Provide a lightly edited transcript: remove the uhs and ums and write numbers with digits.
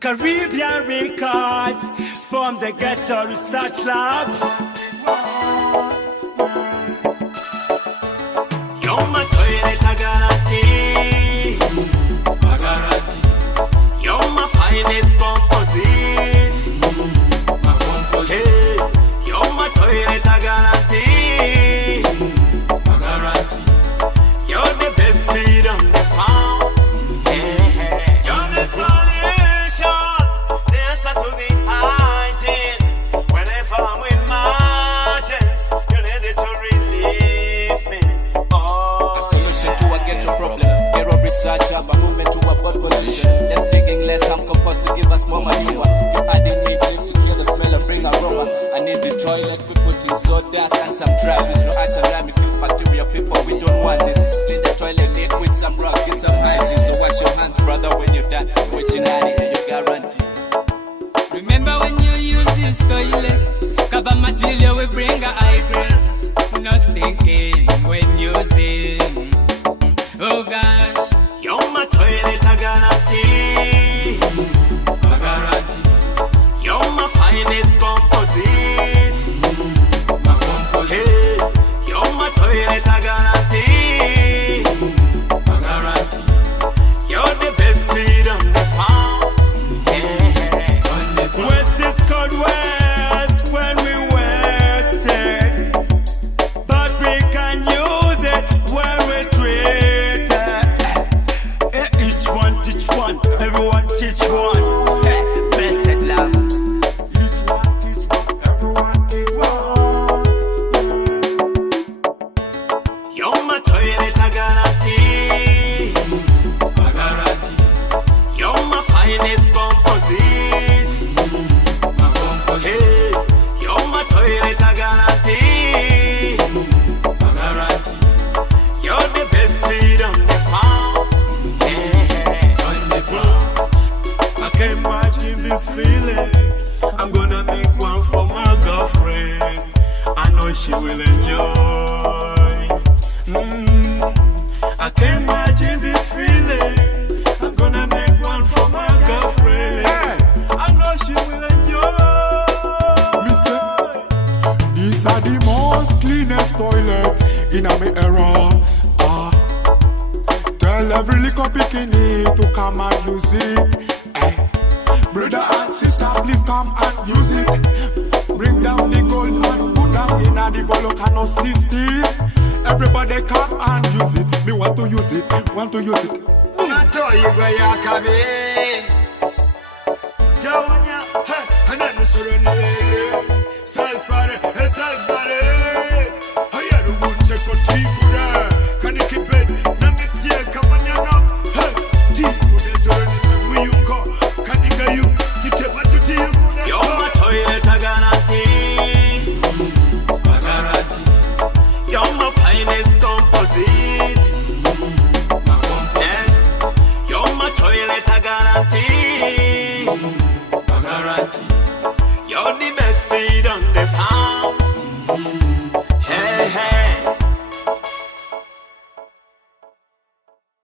Caribbean records from the Ghetto Research Lab. You're my toilet, I guarantee. I guarantee. You're my finest composite. My composite. Hey, you're my toilet, I guarantee. I guarantee. You're the best feed on the farm. Hey, you're the solution. The answer to the hygiene. Whenever I'm in margins, you need to relieve me. Oh, a solution to a ghetto problem. Ghetto Research Lab, a movement to avoid pollution. Less digging, less harm, compost to give us more manure. You're adding meat leaves to kill the smell and bring aroma. And in the toilet we put in soda dust and some drivers. No ash and lime, it kills bacteria. People, we don't want this. Clean the toilet, liquid some rock, get some hygiene. So wash your hands, brother, when you're done. Wishing honey and you guarantee. Remember when you use this toilet, cover material we bring a high grade. No stinking when using. Oh gosh, you're my toilet, I guarantee. I guarantee. You're my finest composite. My composite. Hey, you're my toilet, I guarantee. I guarantee. You're the best feed on the farm. Hey, on the farm. West is called West when we waste it, but we can use it when we treat it. Each one teach one, everyone teach one. Blessed love. Each one teach one, everyone teach one. You're my toilet, I guarantee. I guarantee. You're my finest composite. My composite. Hey, you're my toilet, I guarantee. I guarantee. You're the best feed on the farm. Hey, on the farm. I can't imagine this feeling. I'm gonna make one for my girlfriend. I know she will enjoy. I can't imagine this feeling. I'm gonna make one for my girlfriend. I know she will enjoy. Me say, these are the most cleanest toilet in my era. Tell every little bikini to come and use it. Brother and sister, please come and use it. Bring down the gold and put down in a the volcano system. Everybody come and use it. Me want to use it, want to use it. You're my toilet, I guarantee. I guarantee. You're my finest composite. My composite. You're my toilet, I guarantee. I guarantee.